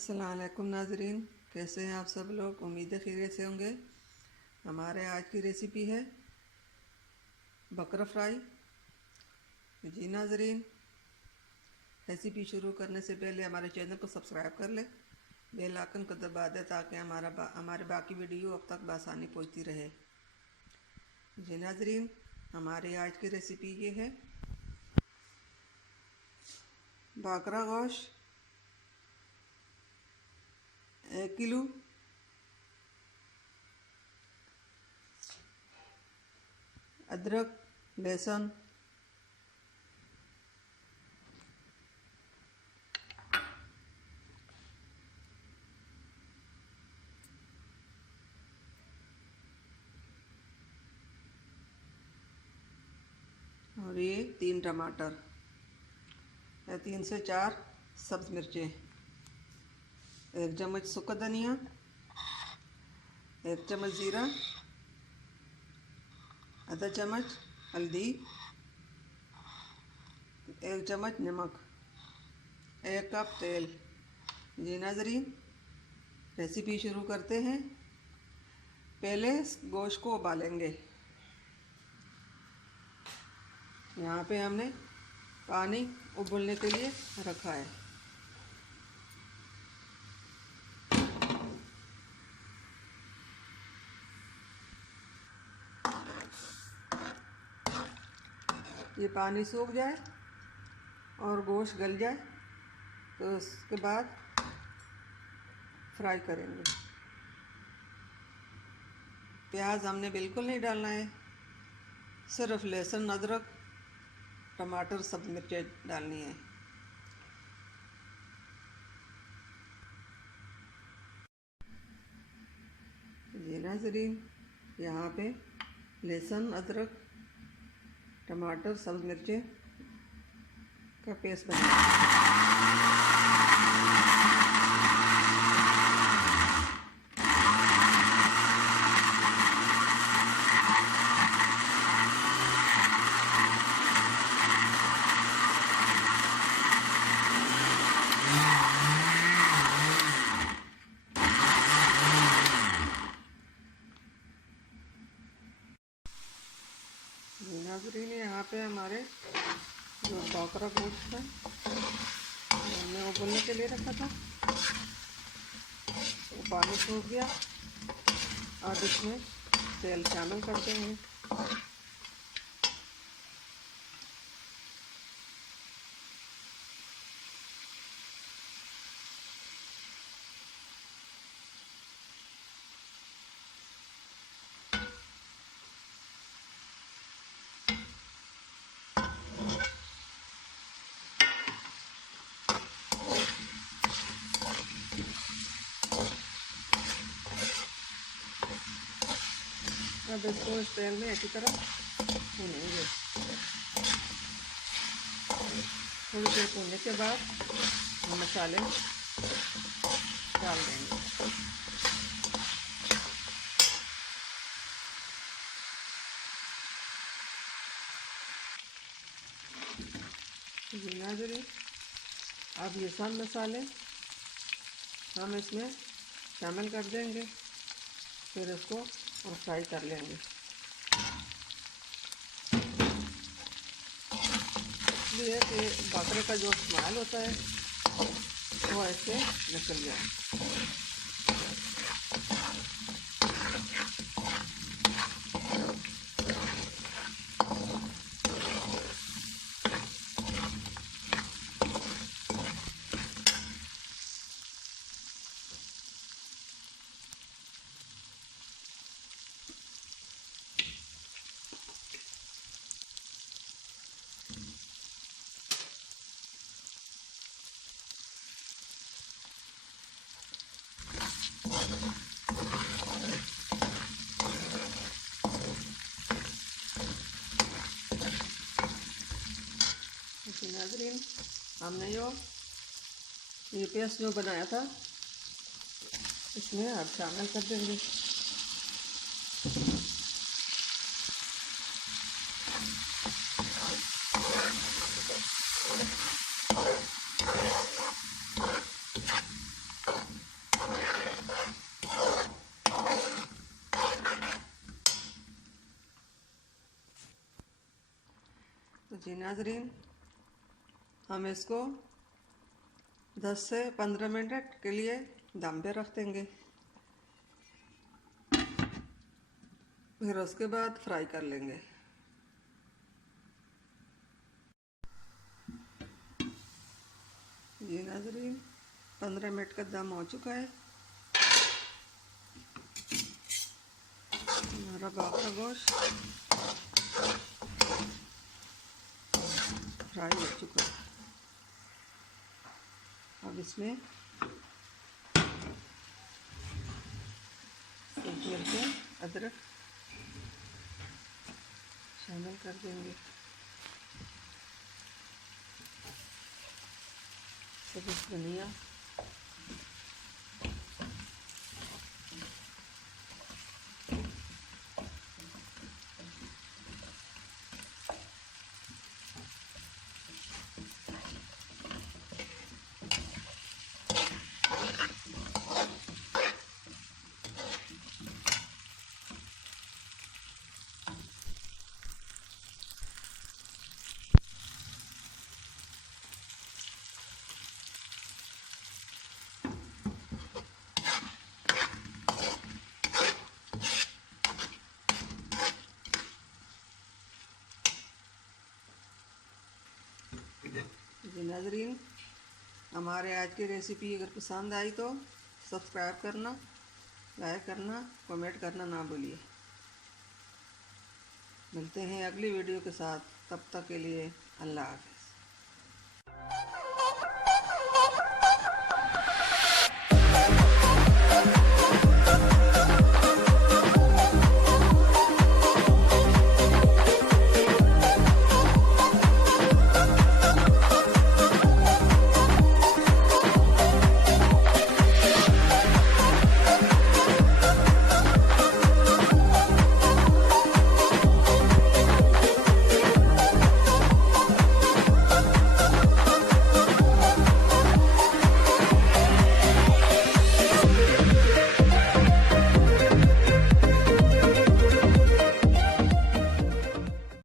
अस्सलाम वालेकुम नाजरीन, कैसे हैं आप सब लोग। उम्मीद है खैरियत से होंगे। हमारे आज की रेसिपी है बकरा फ्राई। जी नाजरीन, रेसिपी शुरू करने से पहले हमारे चैनल को सब्सक्राइब कर ले, बेल आइकन को दबा दे ताकि हमारे बाकी वीडियो अब तक बआसानी पहुंचती रहे। जी नाजरीन, हमारी आज की रेसिपी ये है बकरा गोश्त 1 किलो, अदरक लहसुन, और ये 3 टमाटर, 3 से 4 सब्ज़ मिर्चें, 1 चम्मच सूखा धनिया, 1 चम्मच ज़ीरा, आधा चम्मच हल्दी, 1 चम्मच नमक, 1 कप तेल। जी नाजरीन, रेसिपी शुरू करते हैं। पहले गोश्त को उबालेंगे। यहाँ पे हमने पानी उबलने के लिए रखा है। ये पानी सूख जाए और गोश्त गल जाए तो उसके बाद फ्राई करेंगे। प्याज हमने बिल्कुल नहीं डालना है, सिर्फ लहसुन, अदरक, टमाटर, सब मिर्चें डालनी है। जी नाज़रीन, यहाँ पे लहसुन, अदरक, टमाटर, सब मिर्चें का पेस्ट बनाया। नाज़रीन, यहाँ पे हमारे जो बकरा गोश्त है हमने उबलने के लिए रखा था, वो पानी सूख गया। अब इसमें तेल शामिल कर देंगे। अब इसको इस तेल में अच्छी तरह भूनेंगे। थोड़ी देर भूनने के बाद हम मसाले डाल देंगे। जी नाज़रीन, अब ये सब मसाले हम इसमें शामिल कर देंगे, फिर इसको और फ्राई कर लेंगे। इसलिए कि बकरे का जो स्मेल होता है वो ऐसे निकल जाए। नाज़रीन, हमने ये पेस्ट जो बनाया था इसमें अब शामिल कर देंगे। नाजरीन, हम इसको 10 से 15 मिनट के लिए दम पे रख देंगे, फिर उसके बाद फ्राई कर लेंगे। जी नाजरीन, 15 मिनट का दम हो चुका है। हमारा बाकरा गोश्त फ्राई हो चुका है। अब इसमें मिर्च अदरक शामिल कर देंगे, सब्ज़ धनिया, जी नाजरीन, हमारे आज की रेसिपी अगर पसंद आई तो सब्सक्राइब करना, लाइक करना, कमेंट करना ना भूलिए। मिलते हैं अगली वीडियो के साथ, तब तक के लिए अल्लाह हाफ़िज़।